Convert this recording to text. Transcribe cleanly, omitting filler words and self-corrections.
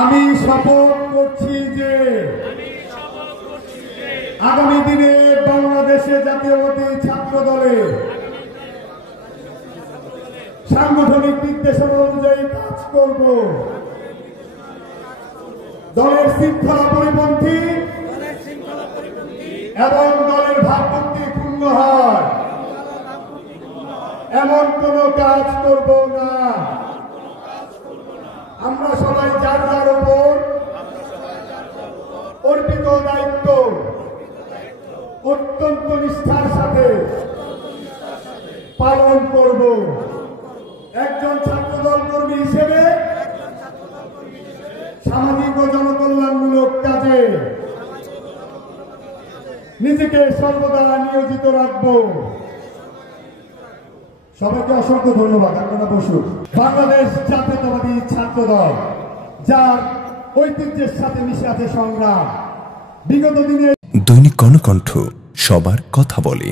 আমি শপথ করছি যে আগামী দিনে বাংলাদেশে জাতীয়তাবাদী ছাত্র দলে সাংগঠনিক নির্দেশনা অনুযায়ী কাজ করব। দলের শৃঙ্খলা পরিপন্থী এবং দলের ভাবমূর্তি ক্ষুণ্ণ হয় এমন কোন কাজ করব না। আমরা সবাই যার যার উপর অর্পিত দায়িত্ব অত্যন্ত নিষ্ঠার সাথে পালন করব। একজন ছাত্রদল কর্মী হিসেবে সামাজিক ও জনকল্যাণমূলক কাজে নিজেকে সর্বদা নিয়োজিত রাখব। সবাইকে অসংখ্য ধন্যবাদ। আপনারা বসুন। বাংলাদেশ জাতীয়তাবাদী ছাত্রদল, যার ঐতিহ্যের সাথে মিশে আছে সংগ্রাম, বিগত দিনে দৈনিক কর্ণকণ্ঠ, সবার কথা বলে।